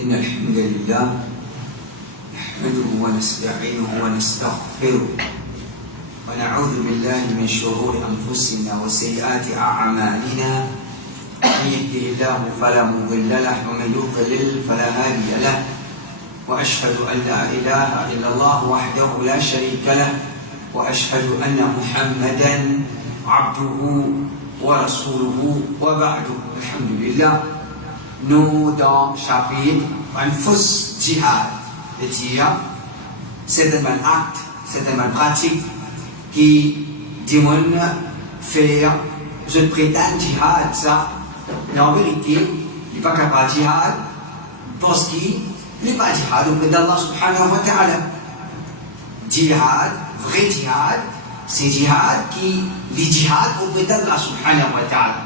إن الحمد لله نحمده ونستعينه ونستغفره ونعوذ بالله من شرور أنفسنا وسيئات أعمالنا من يهده الله فلا مضل له ومن يضلل فلا هادي له وأشهد أن لا إله إلا الله وحده لا شريك له وأشهد أن محمدا عبده ورسوله وبعد الحمد لله. Nous, dans le chapitre Anfus Jihad, c'est-à-dire c'est un acte, c'est une pratique qui demande faire, je prétends jihad, ça, mais en vérité, il n'est pas capable de jihad parce qu'il n'est pas jihad auprès d'Allah subhanahu wa ta'ala. Jihad, vrai jihad, c'est jihad qui est jihad auprès d'Allah subhanahu wa ta'ala.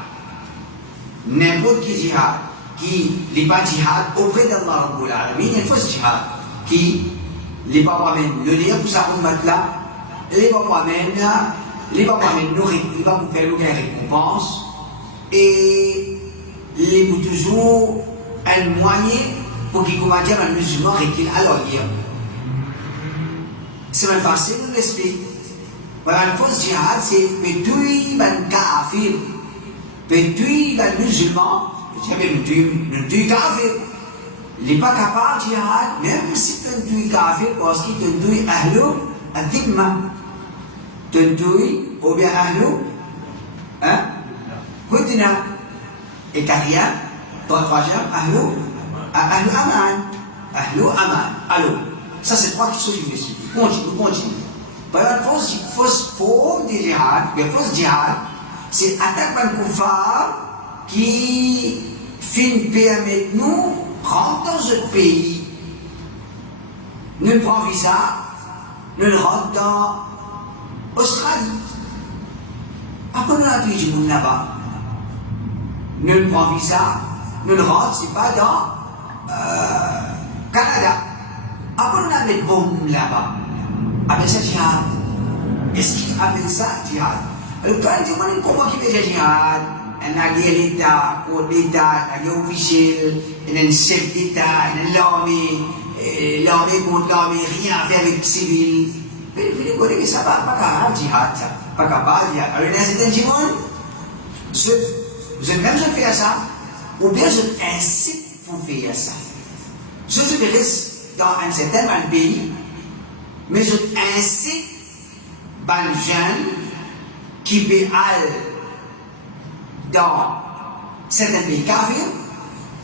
N'importe qui jihad qui n'est pas jihad auprès d'Allah Rabbul Alamin, il faut ce jihad qui n'est pas moi-même le lien pour sa combattre là, les pas moi-même, les pas moi-même nourrir, il va vous faire aucune récompense et les vous toujours un moyen pour qu'il combatte un musulman et qu'il a leur lien. C'est même passé de l'esprit. Voilà, le faux jihad, c'est pétouille ben kafir, pétouille ben musulman. Jamais le tuer kafir. Il n'est pas capable de jihad, même si tu le tues kafir, parce qu'il te tues ahlou ad-dimma. Tu le tues, ou bien ahlou, hudna. Et quatrième, troisième, ahlou aman. Ahlou aman. Alors, ça c'est trois choses que je suis. Continue. Par exemple, fausse forme de jihad, mais fausse jihad, c'est attaque un kuffar qui permet nous rentrer dans ce pays. Nous prenons visa, nous rentrons dans l'Australie. Après nous avons dit nous là-bas. Nous prenons visa, nous rentrons, c'est pas dans Canada. Après nous avons des bombes là-bas. Avec ça jihad. Est-ce qu'ils appellent ça jihad? Alors quand ils disent comment qui fait jihad? Un allié d'État, pour l'État, un allié officiel, un chef d'État, l'armée contre l'armée, rien à faire avec les civils. Mais vous connaissez que ça va, pas capable de jihad, ça. Pas capable de jihad. Alors, il y a certains gens, vous êtes même faire ça, ou bien je incite pour faire ça. Je reste dans un certain pays, mais je incite les jeunes qui peut aller dans certains pays kafirs,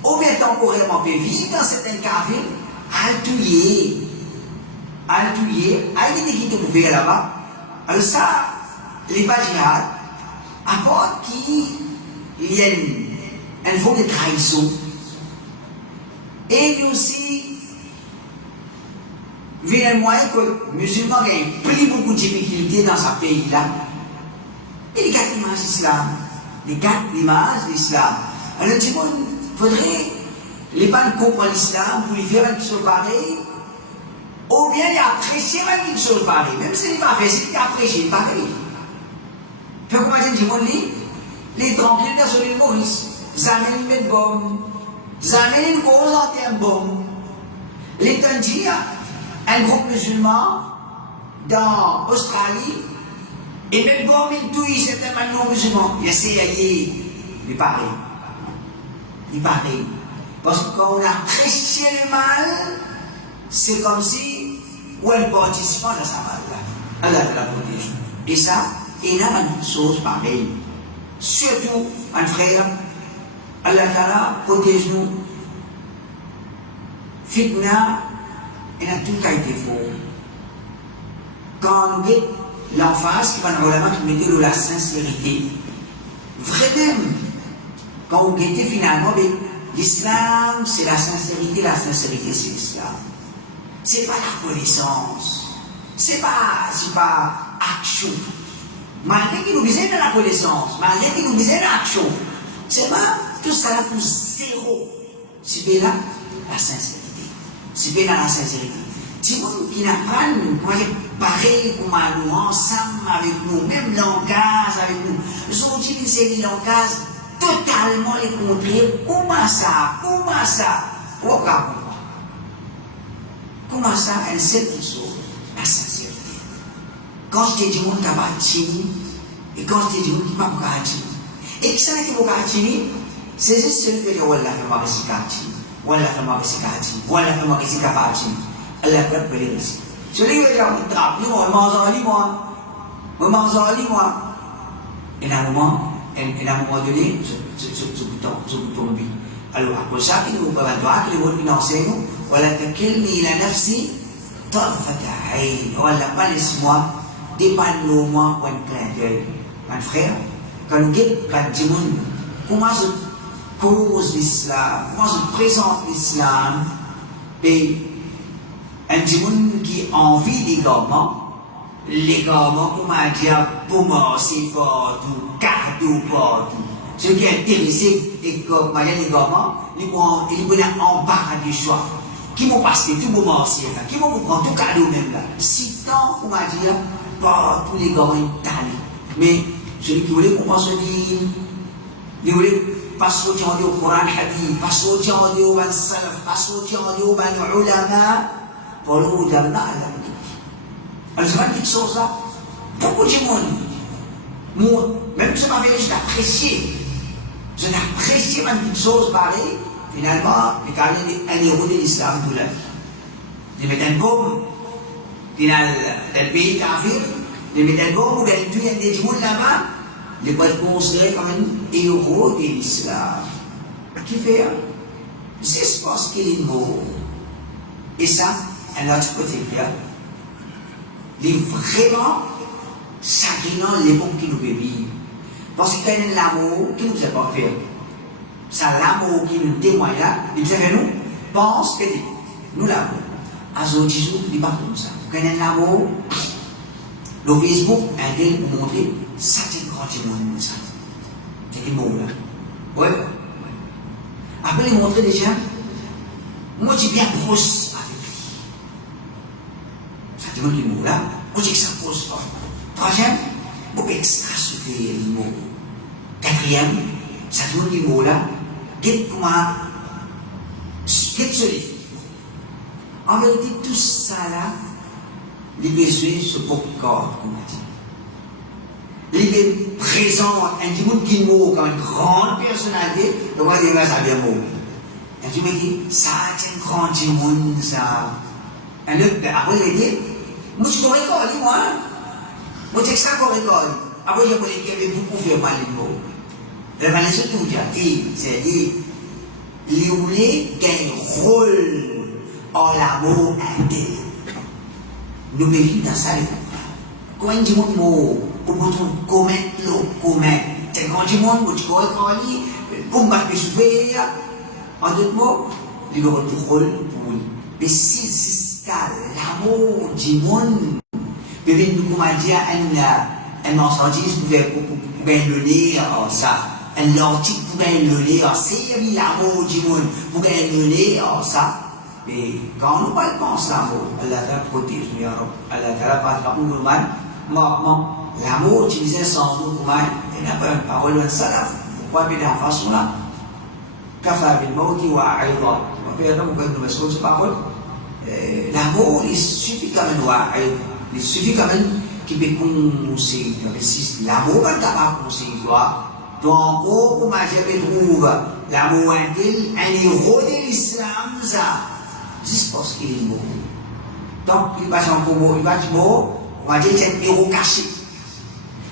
ou bien temporairement peut vivre dans certains kafirs, à le tuer, à éviter qu'il te faire là-bas. Alors ça, les pas jihad, apporte qu'il y a une forme de trahison. Et aussi, vu le moyen que le musulman gagne plus beaucoup de difficultés dans ce pays-là, et les quatre images d'islam. Les quatre images de l'islam. Alors, il faudrait les pas comprendre l'islam pour lui faire une chose pareille, ou bien il apprécier une chose pareille. Même si il n'est pas fait, c'est qu'il apprécie pareil. Fait comment dire, les tranquilles sur l'île Maurice, jamais ils mettent bombe, jamais ils causent en termes bombe. Les tandis, un groupe musulman dans l'Australie, et même bon, il touille certains non-musulmans. Il essaie d'y il est pareil. Parce que quand on a apprécié le mal, c'est comme si on est participant dans sa mal-là. Allah te la protège. Et ça, il y a une chose pareille. Surtout, un frère, Allah Ta'ala protège-nous. Fitna, il a tout a été faux. Quand nous l'emphase qui va dans l'ulama qui met de la sincérité. Vraiment, quand on guette finalement, l'islam c'est la sincérité c'est l'islam. C'est pas la connaissance, c'est pas action. Malgré qu'il nous disait de la connaissance, malgré qu'il nous disait de l'action, c'est pas tout ça pour zéro. C'est bien là la sincérité. C'est bien là la sincérité. Si vous qui n'a pas pareil comme nous, ensemble avec nous, même langage avec nous, nous avons utilisé les langages totalement les contraires. Comment ça? on va comprendre. Comment ça, une seule chose, la sincérité. Quand je te dis mon tabac, et quand je te dis mon qui m'a et qui s'en est qui m'a c'est juste celui qui dit Wallah fait ma récicati, Wallah fait ma récicati, Wallah fait ma récicati. Allah peut appeler ici. Celui qui dit on trappe, moi, moi. Et à un moment donné, je tombe. Alors, après ça, il nous parle de nous financer, voilà, takilni ila nafsi, tarfata ayn, voilà, pas laisse-moi, dépanne-moi ou un clin d'œil. Mon frère, quand nous disons, comment je cause l'islam, comment je présente l'islam, et un djimoun qui envie les gamins, comment dire, pour moi, c'est pas tout, cadeau pas tout. Ce qui est intéressé, les gamins, ils vont embarras du choix. Qui m'ont passé tout moment aussi, qui m'ont prendre tout cadeau même là. Si tant, on va dire, pas tous les gamins italiens. Mais celui qui voulait qu'on pense au livre, il voulait pas sauter au Coran Hadith, pas sauter au ban salaf, pas sauter au ban ulama, pour l'ulama, alors c'est pas une petite chose là. Beaucoup de monde, moi, même si je m'avais juste apprécié, je n'ai apprécié une petite chose pareille. Finalement, les héros de l'islam tout là. Ils mettent un bombe dans le pays kafir, ils mettent un bombe, ils tuent des gens là-bas, ils peuvent être considérés comme un héros de l'islam. Qui fait? C'est ce qu'il est mort. Et ça, un autre côté, les vraiment chagrinant l'époque qui nous vit. Parce qu'il y a l'amour qui nous a pas fait. C'est l'amour qui nous témoigne là, et puis nous pense que nous l'amour. À ce Jésus, il n'est pas comme ça. Quand il y a l'amour, le Facebook a été pour montrer ça, c'est grand témoignage. Ça. C'est des mots là. Oui. Après, il montrer déjà, moi, je suis bien proche avec lui. Ça, c'est des mots là. Moi, je dis que ça pose pas. Troisième, vous pouvez extra souffrir les mots. Quatrième, ça, c'est des mots là. Qu'est-ce que en vérité, tout ça là, les besoins se portent corps, comme on dit. Les présents, un petit monde qui mourut comme une grande personnalité, on va dire là, ça vient mourir. Et tu me dis, ça, c'est un grand petit monde, ça. Et le, après, il dit, moi, je connais quoi, dis-moi. Moi, je sais ça, quoi, après, je connais qu'il y avait beaucoup fait mal, les mots. Le Valais tout dit, c'est-à-dire, il voulait un rôle en l'amour interne. Nous vivons dans ça. Quand on dit mon mot, on peut commettre le commun. C'est quand on dit mon mot, tu peux aller, pour me souffrir. En d'autres mots, il aura tout rôle pour lui. Mais si c'est l'amour du monde, peut-être nous comment dire un marchandise pour gagner ça. Un l'article pour gagner c'est l'amour du monde pour gagner ça. Mais quand on ne pense l'amour, Allah t'a protégé, Allah t'a pas l'amour utilisé sans nous, il n'a pas une parole de salaf. Pourquoi bien de la façon là? Kafa bil mauti wa aïda. On peut donc nous mettre sur parole. L'amour, il suffit quand même wa aïda. Il suffit quand même qu'il peut conseiller. L'amour, il n'a pas conseillé toi. Donc, au majeur trouve l'amour intime, un héros de l'islam, ça, juste parce qu'il est mort. Donc, il va changer mot, il va dire mot, on va dire c'est un héros caché.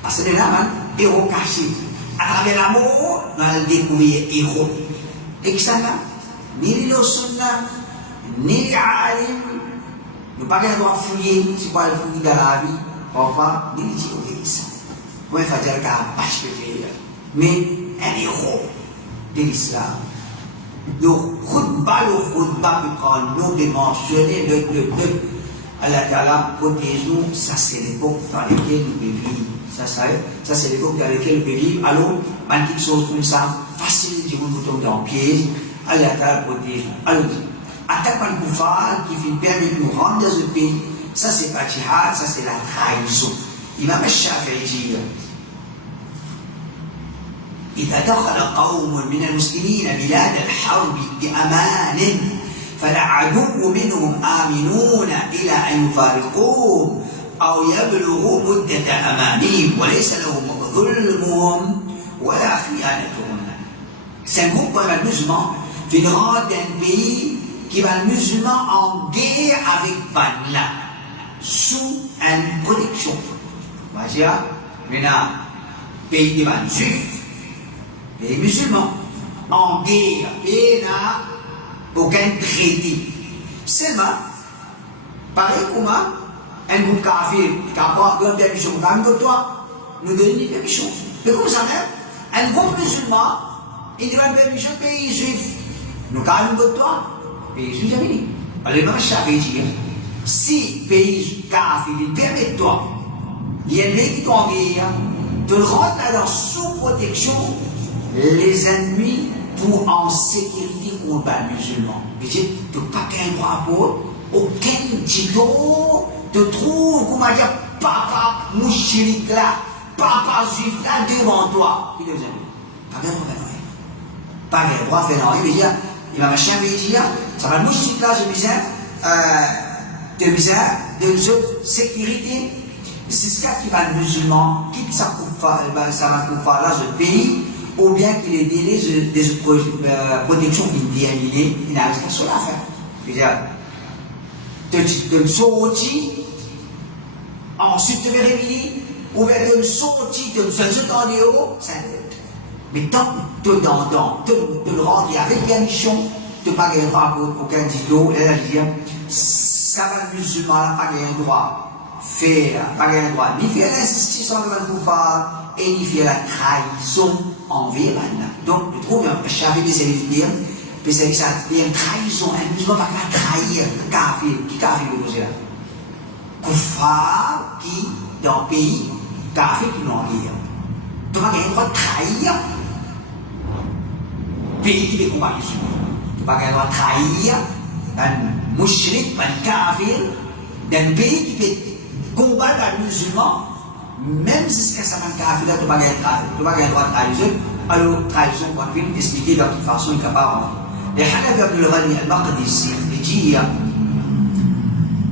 Parce que là, un héros caché. À travers l'amour, on a découvert héros. Et que ça là, ni le sunna, ni les alim, nous ne pouvons pas fouiller, c'est pas le fouiller dans la vie, parfois, ni les obéissants. Moi, il faut dire qu'il y a un page de mais un héros de l'islam. Le khutbah peut prendre l'eau de mentionner le peuple. Allah Ta'ala protège-nous, ça c'est l'époque dans laquelle nous vivons. Ça c'est l'époque dans laquelle nous vivons. Alors, une petite chose comme ça, facile de vous tomber en piège. Allah Ta'ala protège-nous. Alors, attaque un koufar qui fait permettre de nous rendre dans ce pays, ça c'est pas jihad, ça c'est la trahison. Imam Shafi'i dit, إذا دخل قوم من المسلمين بلاد الحرب بأمان فلا عدو منهم آمنون إلى أن يفارقوهم أو يبلغوا مدة أمانهم وليس لهم ظلمهم ولا خيانتهم. C'est un groupe musulman venant d'un pays qui va musulman en guerre avec Banla sous une protection. On va dire, maintenant, pays des juifs, pays musulmans, en guerre, pays n'a aucun traité. Seulement, pareil comme un groupe kafir qui a pas de permission, comme toi, nous donne une permission. Mais comme ça même, un groupe musulman, il demande permission pays juif. Nous avons de toi, pays juif, jamais. Alors, le Chafi dit, si pays kafir, il permet toi, il y a un pays qui t'en guerre, de rendre alors sous protection les ennemis pour en sécurité contre les musulmans. Mais tu n'as pas qu'un droit pour aucun titre te trouve, comment dire, papa mouchirik là, papa juif là devant toi. Il est venu. Pas qu'un droit faire rien. Pas qu'un droit faire rien. Il veut dire, il va machin, il veut dire, ça va mouchirik là, de misère, de sécurité. C'est ce qui va le musulman, quitte sa koufa là, ce pays, ou bien qu'il ait des protections indéterminées, il n'a rien qu'à cela à faire. Je veux dire, te sortir, ensuite te réveiller, ou bien te sortir, te sortir en héros, c'est un autre. Mais tant que te le rendre avec permission, te pas gagner droit pour aucun diplôme, elle a dit, ça va le musulman, pas gagner droit. Faire, pas gagner droit, ni faire l'institution de Malkoufa, et ni faire la trahison envers Allah. Donc, je trouve un chavé de ces dire, puis c'est ça, il y a une trahison, un musulman va pas trahir, un kafir, qui kafir le posé là? Koufar qui, dans le pays, kafir qui l'ont guerre. Tu vas gagner droit de trahir, pays qui les combat musulmans. Tu vas gagner droit de trahir, un mouchrik, un kafir, d'un pays qui fait combattre les musulmans, même si c'est ça man kafir, tu vas gagner droit de trahison. Alors, trahison, on va expliquer de toute façon, il est capable. Les Hanafi Abdul Ghani al-Maqdisi dit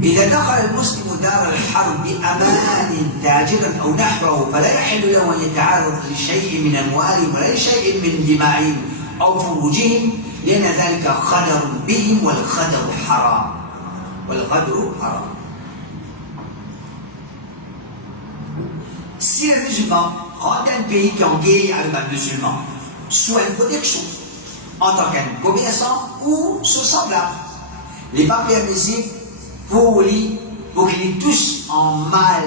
إذا دخل المسلم دار الحرب بأمان تاجرا أو نحوه فلا يحل له أن يتعرض لشيء من أموالهم ولا لشيء من دمائهم أو فروجهم لأن ذلك خدر بهم والخدر حرام والغدر حرام. Si le musulman rentre un pays qui est en guerre avec un musulman, soit une protection en tant qu'un commerçant ou ce semblable, les pas permissibles pour qu'il touche en mal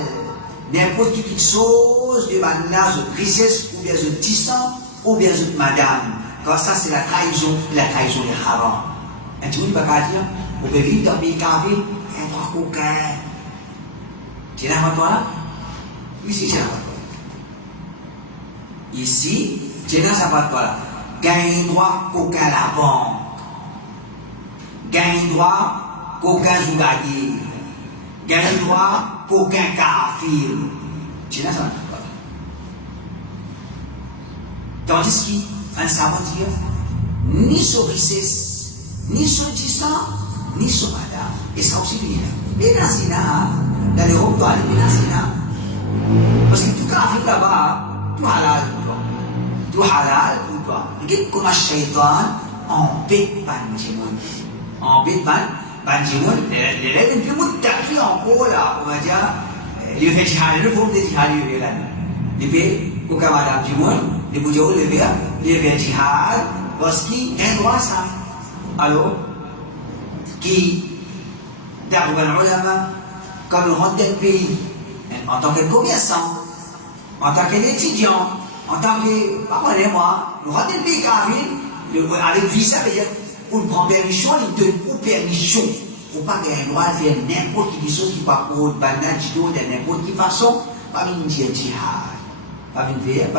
n'importe quelle chose de manière de richesse ou bien de tissant ou bien de madame. Quand ça c'est la trahison est haram. Et tu ne peux pas dire, on peut vivre dans un pays kafir, un droit coquin. Tu es là, toi? Ici, c'est là. Ici, c'est là, ça va toi là. Gagne droit qu'aucun la banque. Gagne droit qu'aucun zougadier. Gagne droit qu'aucun kafir. C'est là, ça va toi là. Tandis qu'un savant dire, ni sur richesse, ni sur distance, ni sur madame. Et ça aussi finit là. Mais dans ce cas, dans l'Europe, dans les Sina, parce que tout kafir là-bas, tout halal pour toi. Tout halal pour toi. Regarde comment le shaitan embête Banjimoun. Embête Banjimoun. Les règles les plus moutaquées encore là, on va dire, les faits jihad, le forme de jihad, les faits, aucun madame Jimoun, les boudjou, les faits jihad, parce qu'il y a un droit ça. Alors, qui, d'après les ulama, comme le rentre d'un pays, en tant que commerçant, en tant qu'étudiant, en tant que, pardonnez-moi, nous rentrons dans le pays kafir, avec visa, pour prendre permission, il donne une permission. Pour pas gagner le droit de faire n'importe quelle chose qui va pour banane, de n'importe quelle façon, pas une jihad, pas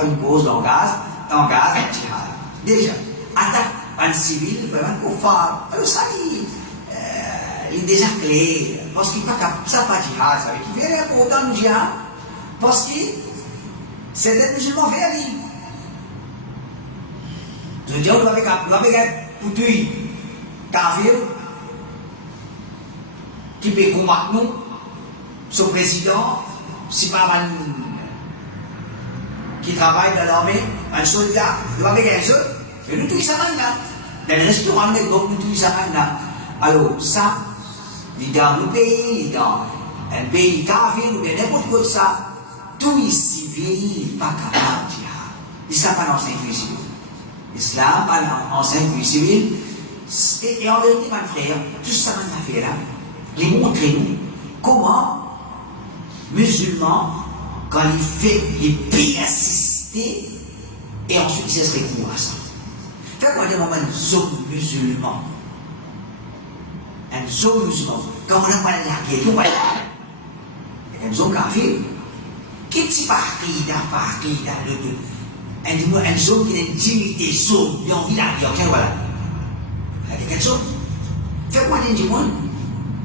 une cause d'engaz, jihad. Déjà, attaque un civil, un koufar, alors ça, il est déjà clair, parce qu'il n'y a pas ça, pas jihad, ça veut dire qu'il fait rien pour autant de jihad, parce que c'est des musulmans vers lui. Je dis, on va faire pour tuer Kafir qui peut combattre nous, son président, si pas un qui travaille dans l'armée, un soldat, il va faire quelque chose, et nous tous ça là. Dans le restaurant, nous tous ça là. Alors, ça, il est dans le pays, il est dans un pays Kafir, ou bien n'importe quoi de ça, tout est civil, pas capable de dire. Il ne s'est pas dans le civil. L'islam, en 5 civil, et en vérité, mon frère, tout ça qu'on a fait là, il montre nous comment musulmans, quand il fait les pays assistés, et ensuite il se recours à ça. Fait qu'on dit un zone musulman, un zone musulman, quand on a pas la guerre, tout va un zone kafir, qui est parti une zone qui est une dignité, zone, et on vit la guerre, voilà. Il y a quelque chose. Fait quoi dit monde?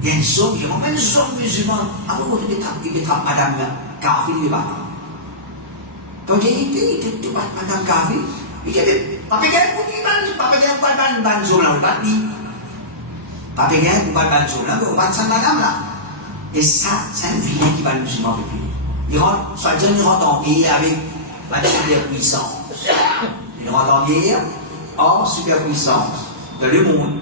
Il y a une zone, il y a une zone musulmane. Avant de mettre madame Kafir, il va. Donc il dit, madame Kafir, il dit, papa gagne pour qui papa gagne pour ban zone là, pas dit. Papa gagne pour ban zone là, on va sans madame là. Et ça, c'est un vilain qui va le musulman depuis. Il rentre, soit il rentre en guerre avec la superpuissance. Il rentre en guerre en superpuissance dans le monde.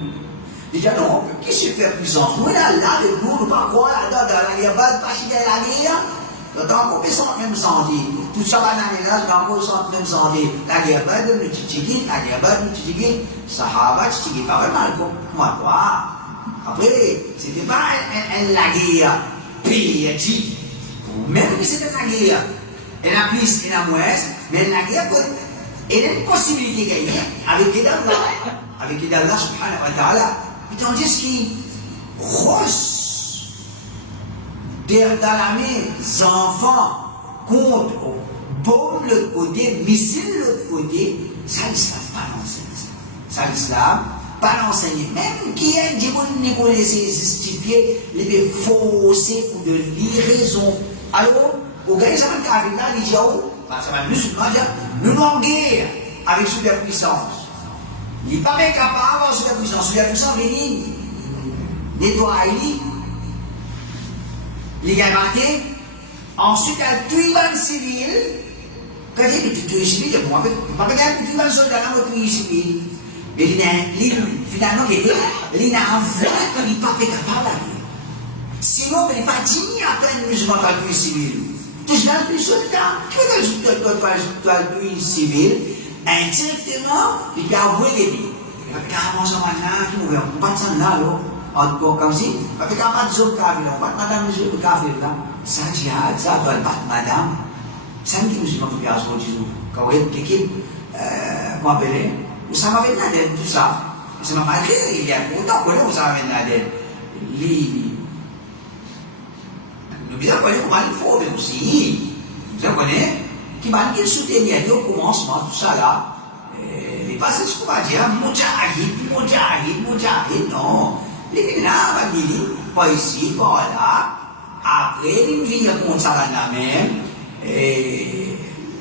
Il dit non, qui superpuissance? Nous, là, avec nous, nous ne pas croire là-dedans, dans la guerre, pas chier la guerre. D'autant qu'on peut sentir même santé. Tout ça va dans les là, on peut sentir même santé. La guerre, le tchichigit, la guerre, le tchichigit, Sahaba, tchichigit, pas vraiment, comment quoi? Après, c'était pas la guerre, pays, même si c'était la guerre, elle a plus, elle a moins, mais la guerre, elle a une possibilité de gagner avec les dames là, avec les dames là, subhanahu wa ta'ala. Tandis qu'ils rossent dans l'armée, les enfants contre bombe de l'autre côté, missile de l'autre côté, ça l'islam pas l'enseigner. Ça l'islam pas l'enseigner. Même qui est des gens qui connaissent justifier, les fausser ou de l'irraison. Alors, au gars, ça va être avec là, les gens, ça va être musulman, nous avons guerre avec superpuissance. Il n'est pas bien capable d'avoir superpuissance. Superpuissance, il nettoie, il a marqué. Ensuite, il y a tout le civil. Quand il dit tout le civil, il n'y a pas de tout le soldat dans le civil. Mais finalement, il a un vrai qu'il n'est pas capable d'aller. Sinon, il n'est pas digne à peine musulman dans le civil. Tout ça, le soldat, tu veux dans le civil. Indirectement, il peut avouer les vies. Il peut avancer maintenant, qui nous on pas de ça là, encore comme si, il peut pas de zone café, on va madame monsieur le café là, ça djihad, ça doit battre madame, ça ne dit nous pas pour faire ce jour. Quand vous êtes l'équipe, comment appeler, vous savez avec Nadel, tout ça, ça m'a marqué, il y a longtemps qu'on est, vous savez avec Nadel. Nous bien connaître comment il faut, mais aussi, vous connaissez. Qui m'a dit soutenir au commencement, tout ça là, les passés, ce qu'on va dire, Moudjahid, non. Les là, on va dire, pas ici, pas là. Après, il vient comme ça là même.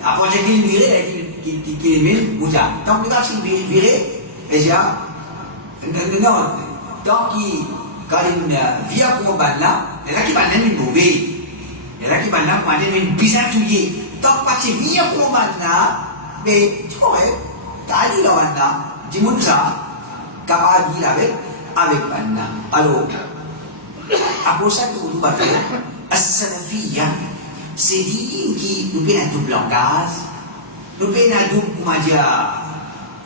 Après, j'ai dit, qu'il est Moudjahid. Tant qu'il virer, déjà, non, tant qu'il, quand il vient combattre là, il y a qui va même mauvais. Il y a qui va même bizarrouiller. Donc, parce qu'il vient pour maintenant, mais tu vois, t'as dit là maintenant, dis-moi ça, capable de dire avec maintenant. Alors, après ça, que vous devez faire, as-salafiyya, c'est dire qui nous fait un double langage, nous fait un double, comment dire,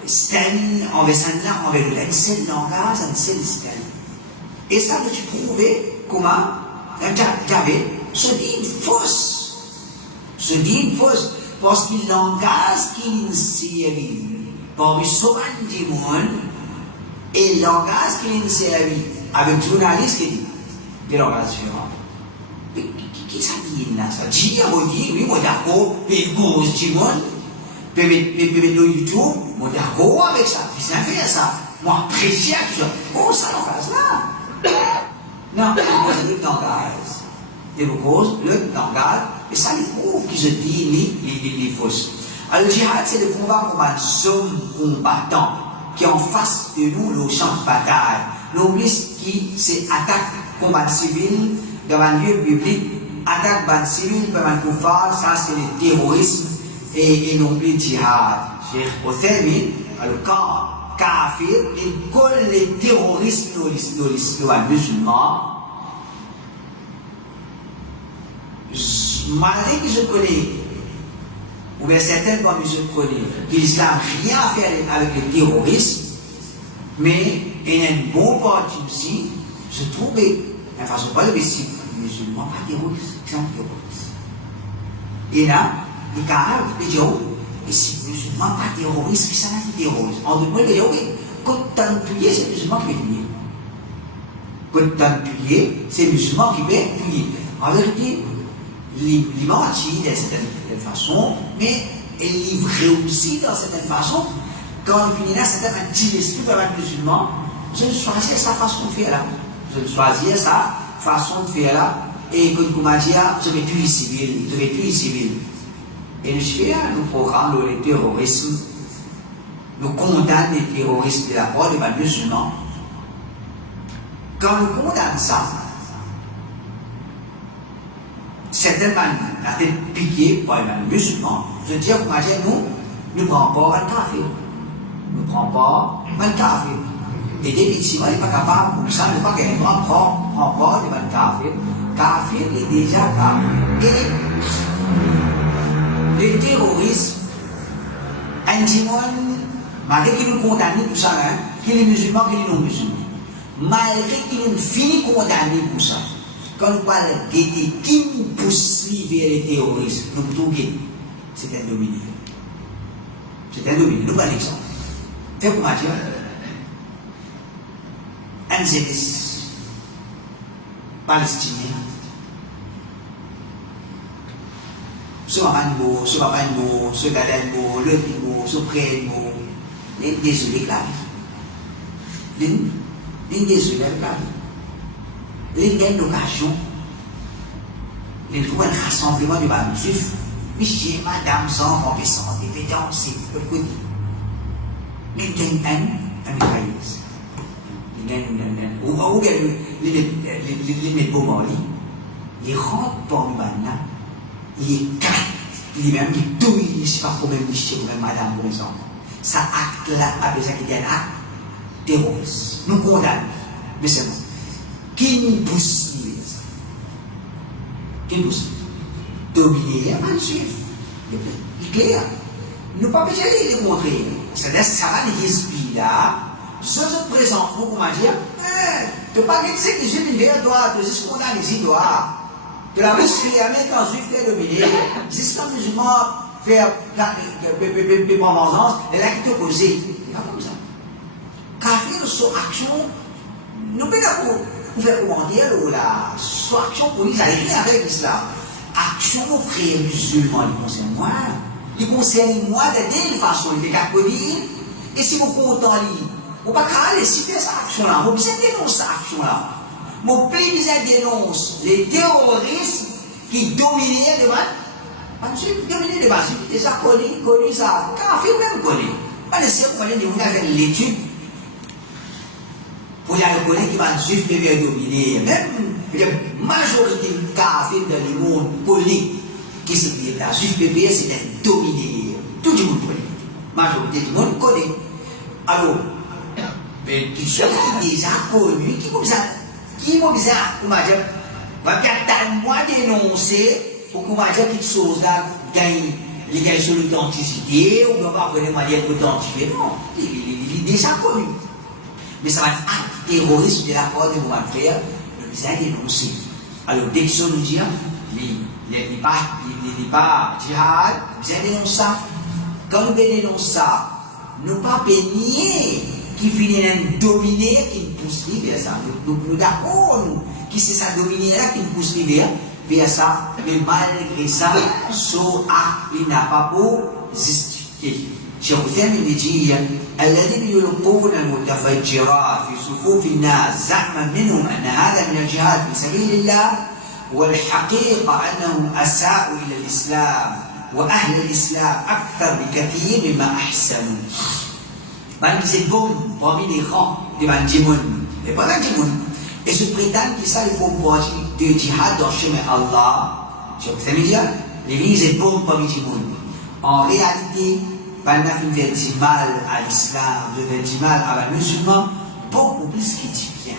style, envers celle-là, envers l'autre, un seul langage, un seul style. Et ça, tu prouver comment, j'avais, se dit fausse. Se dit fausse parce qu'il langage qu'il série parmi souvent du monde et langage qu'il série avec journaliste qui dit des langages différents. Qui ça dit là? Ça dit, oui, moi d'accord, mais gauche du monde, mais YouTube, moi d'accord avec ça, puis ça fait ça, moi apprécie tout ça. Oh, ça langage là? Non, c'est le langage. Et le langage. Et ça, il prouve qu'ils se disent les fausses. Alors, le djihad, c'est le combat pour un homme combattant qui est en face de nous, le champ de bataille. L'oblige qui c'est attaque combat civil dans un lieu public, attaque ban civil par un koufar, ça c'est le terrorisme et non plus le djihad. Au terme, le camp kafir, il colle les terroristes dans les musulmans. Malgré que je connais, ou bien certainement que je connais, que l'islam n'a rien à faire avec le terrorisme, mais il y a une bonne partie aussi, je trouve, de façon pas de les musulmans, pas terroristes, ils sont terroristes. Et là, les Arabes, ils disent, et si les musulmans pas terroristes, qui sont terroristes? En deux mots, ils disent, ok, quand tu as tué, c'est les musulmans qui veulent tuer. Quand tu as tué, c'est les musulmans qui veulent tuer. En vérité, il mentit d'une certaine façon, mais il livrait aussi d'une certaine façon. Quand on finit là, c'est un petit esprit par un musulman, je choisis sa façon de faire là. Je choisis sa façon de faire là. Et comme on m'a dit, je vais tuer civil, je vais tuer civil. Et nous faisons, nous programmons le terrorisme, nous condamnons les terroristes de la part des musulmans. Quand nous condamnons ça, certainement, la tête piquée par les musulmans, je dis qu'on m'a dit, nous ne prenons pas un café. Nous ne prenons pas un café. Et définitivement, il n'est pas capable, comme ça, ne pas gagner, on prend pas de café. Café est déjà café. Et le terrorisme, un dimanche, malgré qu'il nous condamne pour ça, qu'il est musulman, qu'il est non musulman, malgré qu'il nous finit condamné pour ça, quand nous parlons de qui nous poursuit vers les terroristes, nous trouvons que c'est un dominé. C'est un dominé. Nous prenons l'exemple. Faites comment dire un zéliste palestinien, ce Mamanbo, ce Mamanbo, ce Galenbo, le Bibo, ce Préenbo, les désolés de la vie. Les désolés de la vie. Les gagnent l'occasion. Les trouvent un rassemblement de ballons juifs. Monsieur, madame, sans compétence, des danser, de côté. Les gagnent un mitrailleuse. Ou bien les mettent au Mali, ils rentrent dans le Bana, ils éclatent, ils même ils douillent, je sais pas combien de monsieur, combien de madame, par exemple. Ça acte là, après ça qui est un acte terroriste. Nous condamnons, mais c'est bon. Qui nous pousse Qui nous pousse dominer un juif. Il est clair. Nous ne pouvons pas les montrer. C'est-à-dire, ça va les respire là. Je te présente, vous comment dire, tu ne peux pas dire que c'est que je vais toi, tu dis qu'on a les idoires. Tu l'as vu fermer quand je fais dominer. Jusqu'à musulman faire des vengeances, elle a qui te posé. Il n'y a pas comme ça. Car faire son action, nous ne pouvons pas faire commentaire là, son action pour nous, ça n'a rien avec l'islam. Action nos frères musulmans, ils concernent moi. Ils concernent moi de façon, ils décapent. Et si vous comptez on ne peut pas aller si faire cette action-là. On besoin dénoncer cette action-là. On plus besoin dénoncer les terroristes qui dominaient le mal. Parce que dominer le mal, c'est déjà connu ça. Car fait même connu. Pas de ce qu'on va dire, on a fait l'étude pour y aller connaître qui va juif devient dominer. Même la majorité de cas dans le monde politique qui se dit la juif PPS c'est un dominé. Tout le monde connaît. La majorité du monde connaît. Alors, mais qui sont déjà connus, qui vont dire, comment dire, va peut-être moi dénoncer pour qu'on va dire quelque chose là, il gagne sur l'authenticité, ou on va connaître manière d'authentifier. Non, il est déjà connu. Mais ça va être un terrorisme de la part de mon frère, le besoin dénoncer. Alors, dès que ça nous dit, il n'est pas djihad, il besoin dénoncer ça. Quand nous dénonçons ça, nous ne pas nier qui finit à dominer, qui nous pousse vers ça. Nous d'accord, nous, qui c'est ça dominer là, qui nous pousse vers ça, mais malgré ça, ce acte, il n'a pas pour justifier. Cheikh Uthaymin dit, الذين يلقون المتفجرات في صفوف الناس زعما منهم أن هذا من الجهاد في سبيل الله والحقيقة أنهم أساءوا إلى الإسلام وأهل الإسلام أكثر بكثير مما أحسنوا. Ban qui c'est bon parmi les rangs de Ban Jimoun. Et pas Ban Jimoun. Et se prétendent que ça, il faut voir de djihad dans le chemin Allah. Tu vois ce que ça veut dire? Les gens c'est bon parmi Jimoun. En réalité, Ban n'a fait du mal à l'islam, de faire du mal à la musulman, beaucoup plus qu'il dit bien.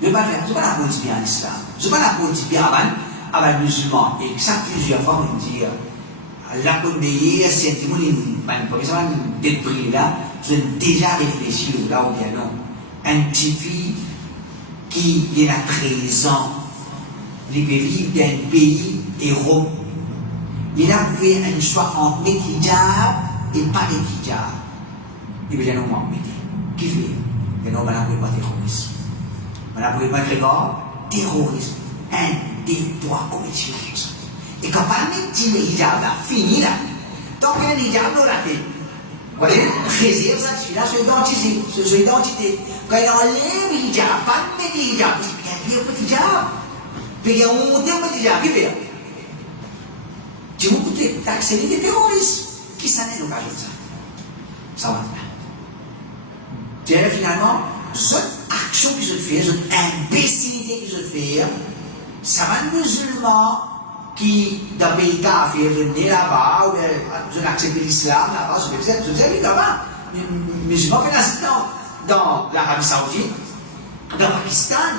Je ne vais pas faire, je ne vais pas dire bien à l'islam. Je ne vais pas dire bien à la musulman. Et ça, plusieurs fois, on dit, la première, c'est que je débris là, je vais déjà réfléchir là ou bien non. Un petit fille qui est à 13 ans, il peut vivre dans un pays héros. Il a fait un choix entre mettre hijab et pas mettre hijab. Il veut dire non, moi, mettez. Qui fait? Il non, on n'a pas terrorisme. On n'a pas terrorisme. Un, deux, trois, commission. Et quand on met le hijab là, fini là. Tant qu'il y a un hijab, on l'a fait. Vous voyez, préserve ça, celui-là, son identité. Quand il enlève le hijab, pas mettre le hijab, il y a un petit hijab. Puis il y a un petit hijab, qui fait? Tu veux écouter taxer les terroristes. Qui s'en est l'occasion de ça? Ça va pas. Tu vois, finalement, cette action que je fais, cette imbécilité que je fais, ça va un musulman qui, dans le pays kafir, je venais là-bas, ou je n'accepte l'islam là-bas, je vous ai vu là-bas. Musulman qui est dans l'Arabie Saoudite, dans le Pakistan.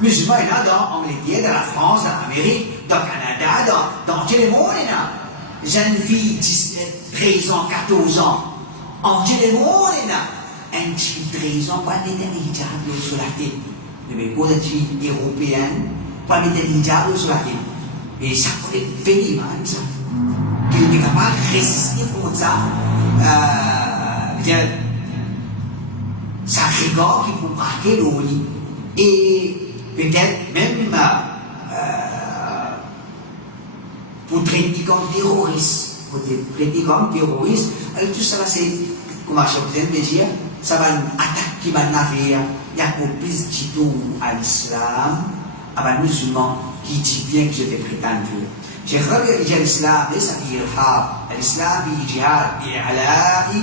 Musulmans, il y en a dans l'Angleterre, dans la France, dans l'Amérique, dans le Canada, dans tout le monde, il y en a. Jeune fille, 17, 13 ans, 14 ans. En tout le monde, il y en a. Un petit 13 ans, pas mettre un hijab sur la tête. Mais pour une fille européenne, pas mettre un hijab sur la tête. Et ça pourrait être pénible, ça. Qu'il est capable de résister contre ça. Ça rigole qui peut marquer le lit. Et peut-être même pour traiter comme terroriste. Pour traiter comme terroriste. Alors tout ça, c'est, comme je viens de dire, ça va une attaque qui va navire. Il y a plus de tout à l'islam, à un musulman qui dit bien que je vais prétendre. J'ai regardé l'islam, ça veut dire l'islam, il jihad, i'ala'i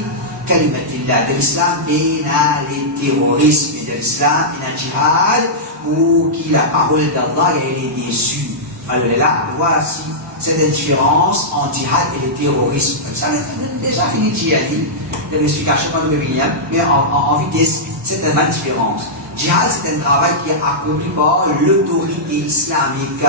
kalimatillah. De l'islam, il y a les terroristes. De l'islam, il y a le jihad, où qui la parole d'Allah est déçue. Alors là, voici cette différence entre jihad et le terrorisme. Ça, on a déjà fini de djihadi, de l'explication quand nous venons, mais en vitesse, c'est une grande différence. Jihad, c'est un travail qui est accompli par l'autorité islamique.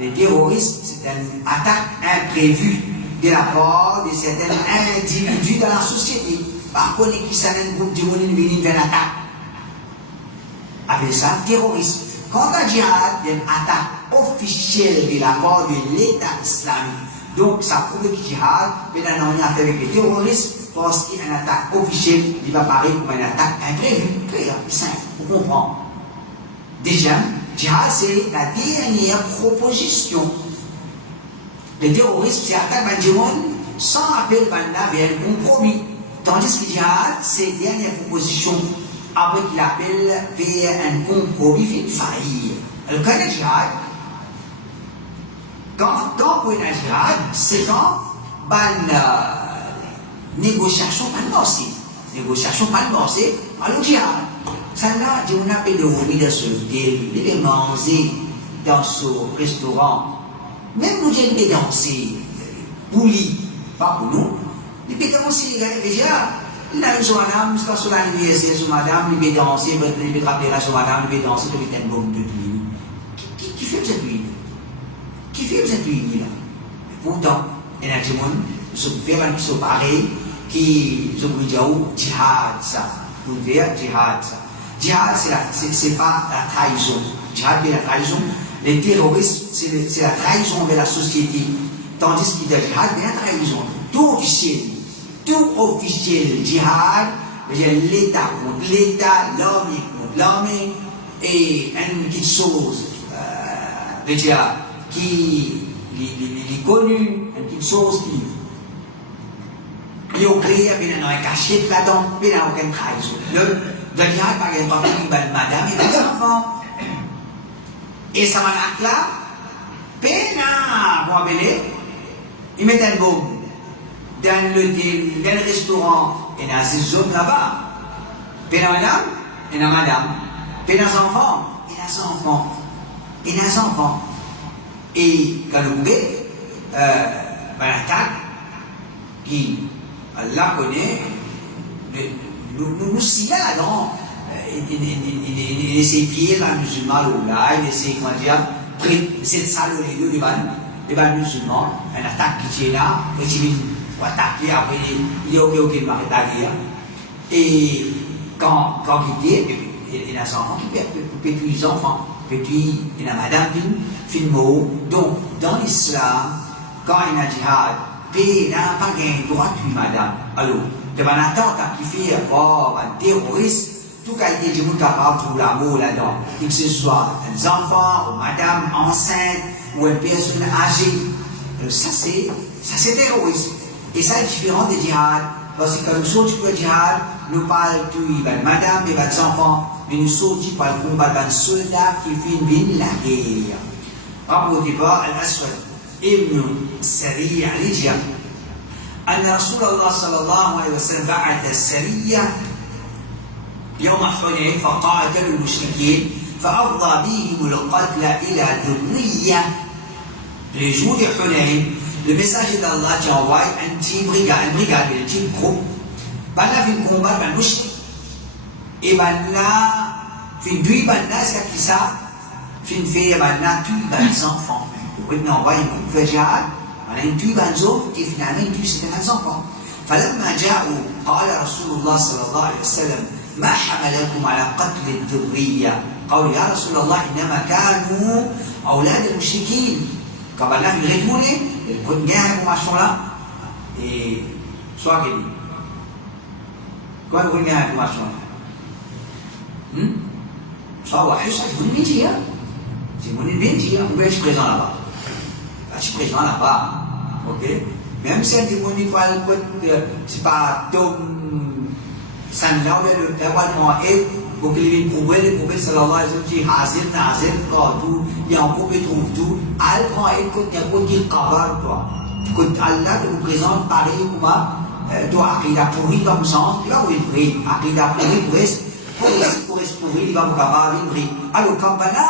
Le terrorisme, c'est une attaque imprévue de la part de certains individus dans la société. Par contre, qui s'en un groupe de monde qui vient faire une attaque. Appelle ça terrorisme. Quand on djihad, il y a une attaque officielle de la part de l'État islamique. Donc, ça prouve que djihad, maintenant, on a affaire avec les terroristes, parce qu'il y a une attaque officielle, il va paraître comme une attaque imprévue. Clair, simple, vous comprenez. Déjà, djihad, c'est la dernière proposition. Le terrorisme, c'est attaque du monde sans appel vers un compromis. Tandis que djihad, c'est la dernière proposition après qu'il appelle vers un compromis fait faillir. Alors, quand il y a djihad, quand pour une djihad, c'est quand négociation pas de morcer. Négociation pas de morcer, alors djihad. Ça là, on appelle le hobby de ce hôtel, il est manger dans ce restaurant. Même nous, il est danser, pour lui, pas pour nous. Il peut danser, déjà. Il a une madame, quand sur l'anniversaire, sur madame, il peut danser, il peut rappeler sur madame, il peut danser, il peut être un bon de lui. Qui fait cette huile? Qui fait cette huile là? Pourtant, il y a des gens qui sont pareils, qui sont djihad, ça. Vous voyez, djihad, ça. Djihad, c'est pas la trahison. Djihad, c'est la trahison. Les terroristes, c'est la trahison de la société. Tandis qu'il y a djihad, c'est la trahison. Tout officiel. Tout officiel djihad, l'État contre l'État, l'armée contre l'armée, et une petite chose, qui est connue, une petite chose qui est créée, puis il y a un cachet là-dedans, puis il n'y a aucune trahison. Le djihad, par exemple, madame et les enfants, et ça m'a là, peine à vous appeler, Ils mettent un baume dans le restaurant, et dans ces zones là-bas. Et dans madame, et dans madame, et dans enfants, et dans enfants, et dans enfants. Et quand vous voyez, l'attaque, qui, Allah connaît, nous signale là-dedans, il essaie de pieds, les musulmans, là, il essaie, comment dire, c'est ça le les musulmans, une attaque qui est là, et il va attaquer, après il est ok, il va attaquer. Et quand il dit, il y a des enfants qui perdent les enfants, puis il y a madame qui fait le mot. Donc, dans l'islam, quand il y a djihad, il n'y a pas de droit de tuer madame. Alors, il y a un attentat qui fait avoir un terroriste, tout cas, il est capable de trouver l'amour là-dedans. Que ce soit un enfant, ou madame enceinte, ou une personne âgée. Alors, ça c'est terroriste. Et ça est différent des djihad. Parce que quand nous sortons du djihad, nous parlons de madame et des enfants, mais nous sortons par le combat d'un soldat qui fait la guerre. Rapporté par Al-Aswad ibn Sariya al-Hijra, أن رسول الله صلى الله عليه وسلم بعث السرية يوم حنين فقاتلوا المشركين فأفضى بهم القتل إلى ذرية. Les jours de Hunayn, le messager d'Allah qui envoie une brigade, un petit groupe, ben là, il combat le mushrik. Et ben là, il tue c'est qui ça? Il fait ben là, tue les enfants. Il envoie une groupe de jihad, il tue les hommes, et finalement, il tue les enfants. فلما جاءوا قال رسول الله صلى الله عليه وسلم ما حملكم على قتل الذرية؟ قالوا يا رسول الله إنما كانوا أولاد المشركين. Quand Allah il retourne, il prend une guerre pour machin là, et soit qu'il dit. Quoi il prend une guerre pour machin là? Soit ouais, ça c'est mon métier. C'est mon métier, on peut être présent là-bas. Je suis présent là-bas, ok? Même si un démonique va le c'est pas Tom Sanjao le dévoilement et pour qu'il vienne prouver les prophètes sallallahu alayhi wa sallam qui Hazir, tout, il y a un prophète trouve tout, al prend et quand il y a un qui cabal toi. Quand Allah te représente pareil comme toi aqida pourri dans le sens, il va vous livrer, aqida pourri, il va vous cabal livrer. Alors quand là,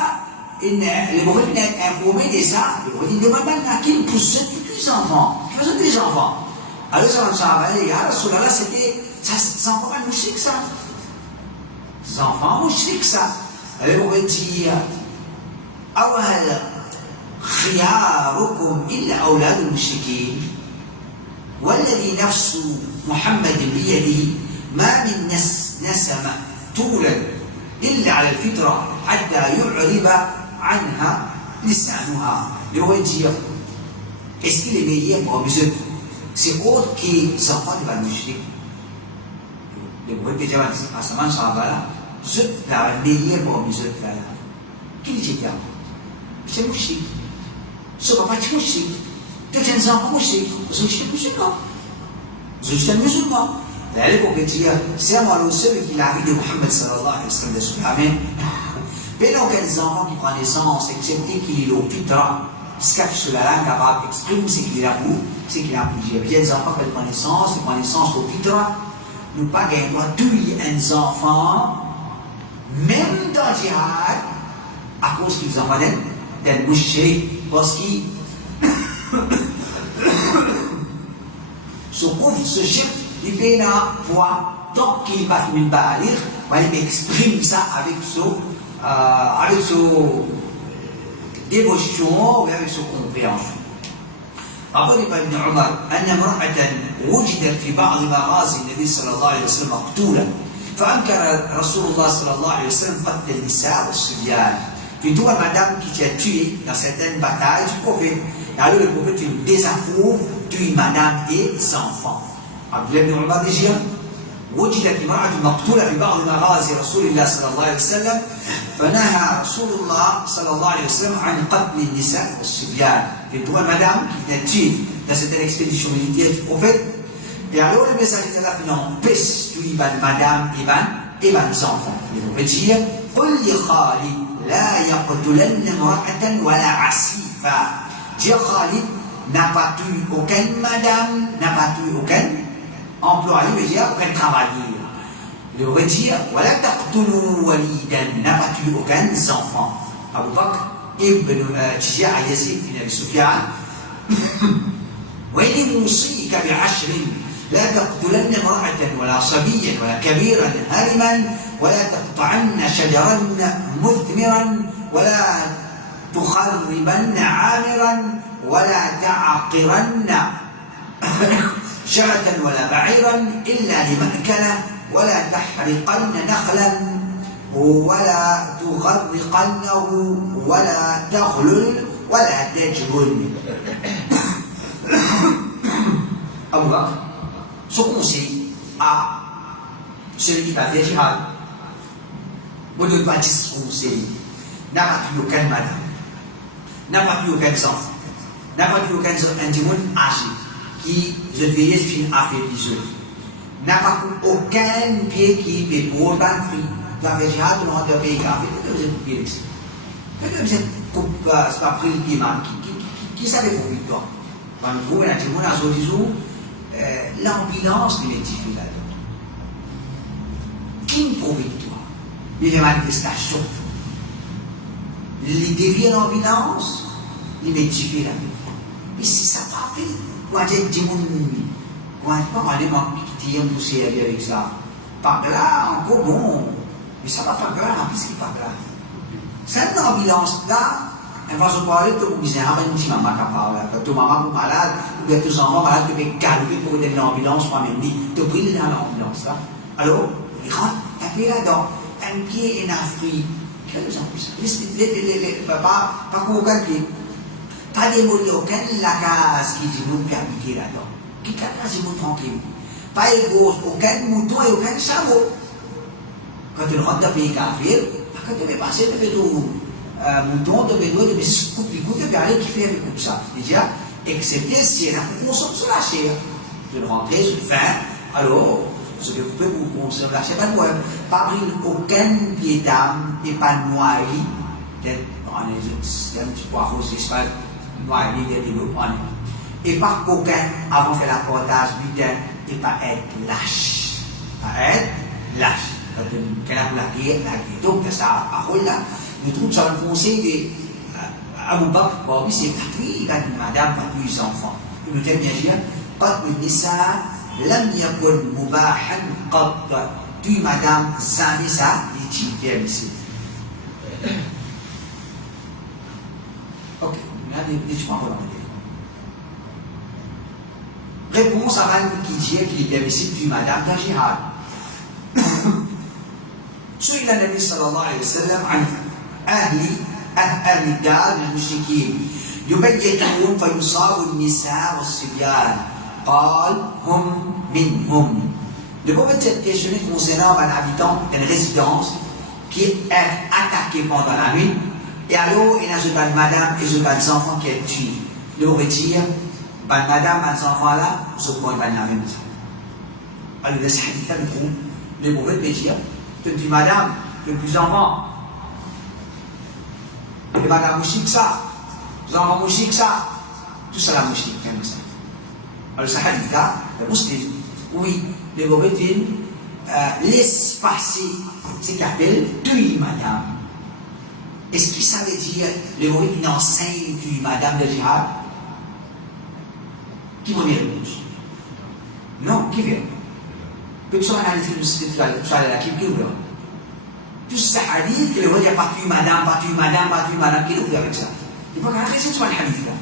les prophètes sont informés de ça, ils demandent à qui pousse tous les enfants. Ils faisaient des enfants. Alors, ça va aller. Là, c'était. Ça enfants mouchiques, ça. Les enfants mouchiques, ça. Alors, on va dire أول خياركم إلا أولاد المشركين والذي نفس محمد بيده ما من نسمة تولد إلا على الفطرة حتى يعرب عنها لسانها. On va dire est-ce qu'il est meilleur pour un musulman? C'est autre que les enfants de la musique. Les mots que j'ai dit, à ce moment là, je la meilleur pour un musulman. Qui est dit? C'est musique. Ce n'est pas musique. Tu es un enfant musique. Je suis musulman. Je suis un musulman. Là, les mots que j'ai dit, c'est moi le seul qui l'a vu de Mohammed sallallahu alayhi wa sallam de ce Amen. Mais donc, les enfants qui prennent naissance, excepté qu'il est au fitra, ce que la langue capable d'exprimer, c'est qu'il est là pour, c'est qu'il est là pour dire. Il y a des enfants qui prennent naissance au fitra, nous pas gagner droit tuer un enfant, même dans le djihad, à cause qu'ils ont fait d'un mouchrik, parce qu'il se prouve ce chef, il paye là pour, tant qu'il n'est pas fini par lire, il exprime ça avec son dévotion et avec son compréhension. أقول ابن عمر أن امرأة وجدت في بعض مغازي النبي صلى الله عليه وسلم مقتولة فأنكر رسول الله صلى الله عليه وسلم قتل النساء والصبيان. Puis toi, madame qui t'a tué dans certaines batailles du prophète. Et alors le prophète il désapprouve, tue madame et les enfants. Abdullah ibn Umar dit وجدت امرأة مقتولة في بعض مغازي رسول الله صلى الله عليه وسلم فنهى رسول الله صلى الله عليه وسلم عن قتل النساء والصبيان. Et toi, madame qui t'a tué dans cette expédition militaire du prophète. Et alors le message d'Allah fait non, pèse tuer madame et les enfants. Le prophète dit قل لخالد لا يقتلن امرأة ولا عسيفا. Dis Khalid, n'a pas eu aucune madame, n'a pas eu aucun employé, veut dire aucun travailleur. Il veut dire, voilà, taqtulu walidan, n'a pas eu aucun enfant. Abu Bakr ibn Tijah Yazid ibn Abi Sufyan, وإني موصيك بعشر لا تقتلن امرأة ولا صبيا ولا كبيرا هرما ولا تقطعن شجرا مثمرا ولا تخربن عامرا ولا تعقرن شاة ولا بعيرا إلا لمأكله ولا تحرقن نخلا ولا تغرقنه ولا تغلل ولا تجهل. Abu Bakr, ce conseil à celui qui va faire jihad, vous ne pas dire ce conseil, n'a pas eu aucun madame, n'a pas eu aucun enfant, n'a pas eu aucun individu âgé qui je devais fin affaibli, n'a pas eu aucun pied qui est pour ban free. La faire jihad, on a pays qui a fait, vous êtes bien ici. Vous êtes pas pris le pied mal, qui savait pour victoire. Quand on trouve un individu à Sodizou, l'ambulance de l'édifice là-dedans. Qui pour victoire? Les manifestations. Les dévier l'ambulance, les métiers là-dedans. Mais si ça pas pris, quoi dire du monde, quoi pas aller qui ont poussé avec ça. Par là, encore bon, mais ça va pas là, puisqu'il pas là. Cette ambulance là, elle va se parler de vous dire, ah ben, si maman qui parle, quand tu maman est malade, ou bien tes enfants malades, tu peux calmer pour donner l'ambulance, moi même dit, tu pries dans l'ambulance là. Alors, il rentre, taper là-dedans, un pied en Afrique, quels gens pas qu'aucun pied, pas démolir aucun lacage qui dit nous permettre là-dedans, qui casse nous tranquille, pas aucun mouton et aucun chameau. Quand tu rentres dans le pays kafir, quand tu veux passer, tu fais tout. Mouton, tu veux couper, tu peux aller kiffer avec tout ça. Déjà, excepté si elle a pour consommer sur la chair. Tu veux rentrer sur le faim, alors, ce que vous pouvez vous consommer la chair, pas de problème. Pas pris aucun pied d'âme et pas noyé. Peut-être, on est un petit peu arrosé, c'est pas noyé, des développements. Et pas coquin avant de faire la portage, butin, et pas être lâche. Pas être lâche. Quand on a la guerre, donc ça a rôle là. Je trouve ça le conseil d'Abu Bakr, bon, c'est patrie, madame, patrie, les enfants. Il nous dit bien dire, قتل النساء لم يكن مباحا قط. Tu madame, sans ça, il dit bien ici. Ok, on a des gens pour la réponse à un qui dit qu'il est permissible, tu madame, dans jihad. سئل النبي صلى الله عليه وسلم عن أهل الدار من المشركين يبيتون فيصاب النساء والصبيان قال هم منهم. Le prophète s'est questionné concernant un habitant d'une résidence qui est attaqué pendant la nuit et alors il y a une madame et une enfant qui est tué. Le prophète dit, madame et les enfants là, se prennent la même chose. Alors le hadith là, le prophète dit, depuis madame, depuis enfants, et madame mouchik ça, les enfants mouchik ça, tout ça la mouchik comme ça. Alors ce hadith là, le musulman, oui, le prophète laisse passer ce qu'il appelle tuer madame. Est-ce que ça veut dire le prophète enseigne tuer madame de jihad? Qui m'a mis réponse? Non, qui vient? Personne n'a dit que c'était la qui ouvre. Tout ce hadith, le roi a pas tué madame, pas tué madame, pas tué madame, qui l'ouvre avec ça? Il ne faut pas raison sur le hadith là.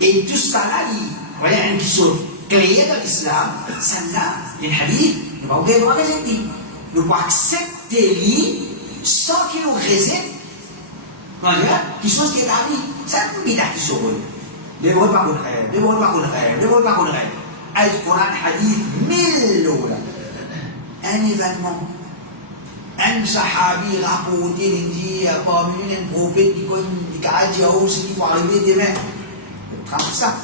Et tout ça là, il y a un qui sont créés dans l'islam, ça là, le hadith, il va oublier de rejeter. Il faut accepter lui sans qu'il nous rejette. Voilà, qui sont ce qui est arrivé. Ça ne peut pas être sur eux. Le roi pas qu'on rêve, le roi pas qu'on rêve, le roi pas qu'on rêve. Al-Quran hadith 1000 lola. Un événement. Un sahabi rapporté, il dit, parmi un prophète qui a dit, oh, c'est qui va arriver demain. Comme ça.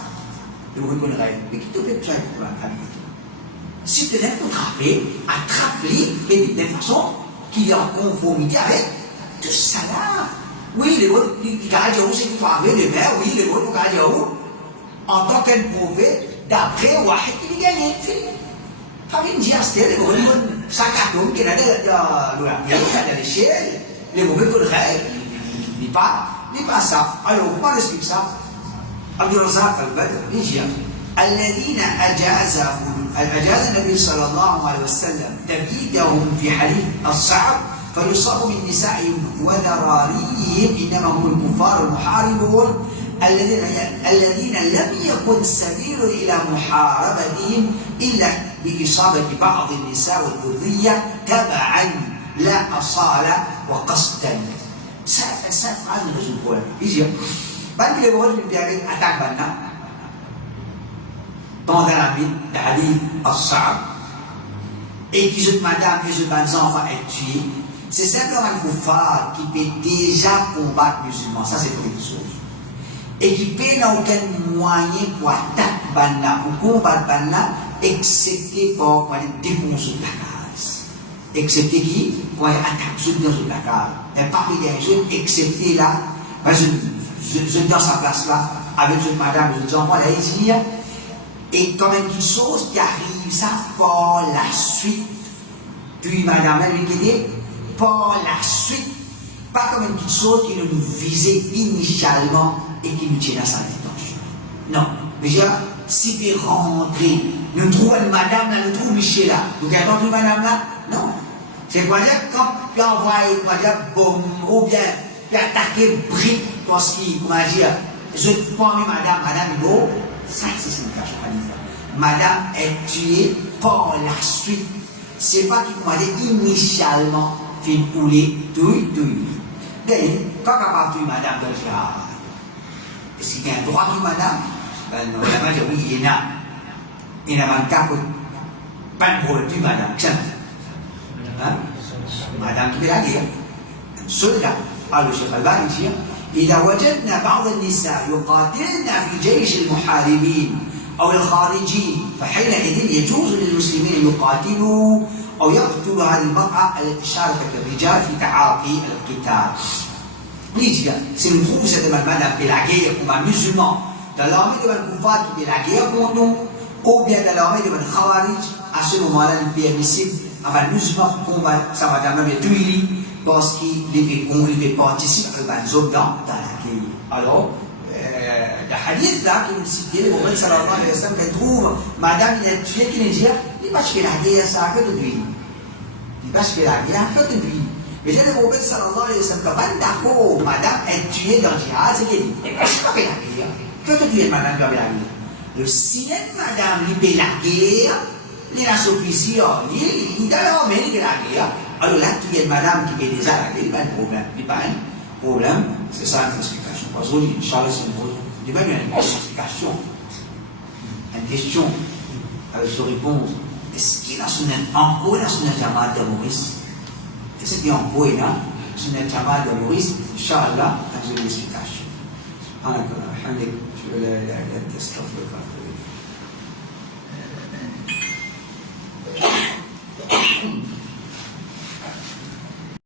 Le roi qu'on rêve. Mais qui te fait ça pour la hadith? Si tu l'aimes attraper, attrape-les et de façon qui est en conformité avec tout ça là. Oui, le roi qui a dit, oh, c'est qui va arriver demain. Oui, le roi qui a dit, oh. en tant qu'éprouvé, d'après Wahid qui lui gagne. Pas une diastère, les mauvais qu'on s'accatoum, qui n'a pas de l'échelle, les mauvais qu'on règle, il n'est pas ça. Alors, comment on explique ça? عبد الرزاق البدر يجي الذين أجاز النبي صلى الله عليه وسلم تبييتهم في حديث الصعب فيصاب من نسائهم وذراريهم إنما هم الكفار المحاربون الذين لم يكن سبيل إلى محاربتهم إلا بإصابة بعض النساء والذرية تبعا لا أصالة وقصدا. سأفعل الرجل يجي Ban bila boleh dibiarkan attaque banna pendant la vie d'Ali As-Sa'ab et qui se madame que ce ban enfants est tué, c'est simplement un kuffar qui peut déjà combattre musulmans, ça c'est quelque chose. Et qui peut n'a aucun moyen pour attaquer banna ou combattre banna excepté pour défoncer la case. Excepté qui pour attaquer sur la case. Et parmi les jeunes excepté là, je dans sa place là, avec une madame, je dis enfants, là, ici, et comme une petite chose qui arrive, ça, par la suite, puis madame, elle lui dit, par la suite, pas comme une petite chose qui nous visait initialement et qui nous tient à sa intention. Non, déjà, si vous rentrez, nous trouvons une madame là, nous trouvons Michel là, nous regardons une madame là, non. C'est quoi dire, quand vous envoyez, quoi dire, bombe, ou bien, puis attaquer brique, parce qu'il, comment dire, je prends madame, non, ça c'est une cache. Madame est tuée par la suite. C'est pas qu'il m'a dit initialement, fait couler, tout. D'ailleurs, quand on va tuer madame dans le cas, est-ce qu'il y a un droit de madame? Ben non, la madame, oui, il y en a. Il y en a un cas, pas de problème, tuer madame. Hein? Madame qui est la guerre. Un soldat. Alors, le Cheikh Al-Bani dit, إذا وجدنا بعض النساء يقاتلن في جيش المحاربين أو الخارجين فحينئذ يجوز للمسلمين يقاتلوا أو يقتلوا هذه المرأة التي شاركت الرجال في تعاطي القتال. Si nous trouvons cette madame qui est la guerre comme un musulman dans l'armée de Al-Kufat qui est la guerre contre nous, ou bien dans l'armée de Al-Khawarij, à ce moment-là, il est permissible à un musulman qui combat sa madame bien tuer parce qu'il participe à une zone dans la guerre. Alors, le hadith là qui nous cite, le prophète sallallahu alayhi wa sallam, qui trouve madame il est tué, qui nous dit, il va acheter la guerre, ça a fait de lui. Il va acheter la guerre, ça a fait de lui. Mais j'ai le prophète sallallahu alayhi wa sallam, quand d'accord, madame est tuée dans le jihad, c'est qu'il dit, il va acheter la guerre. Que tuer madame qui avait la guerre? Le signe madame, il paie la guerre, il a son officier, il a l'armée, il a la guerre. Alors là, tu y a une madame qui est déjà la guerre, il n'y a pas de problème. Il n'y a pas de problème, c'est ça une explication. Parce que Inch'Allah, c'est une explication, une question, avec se répondre. Est-ce qu'il y a encore une jamaat terroriste? Est-ce qu'il y a encore une jamaat terroriste? Inch'Allah, une explication. Je vais la tester.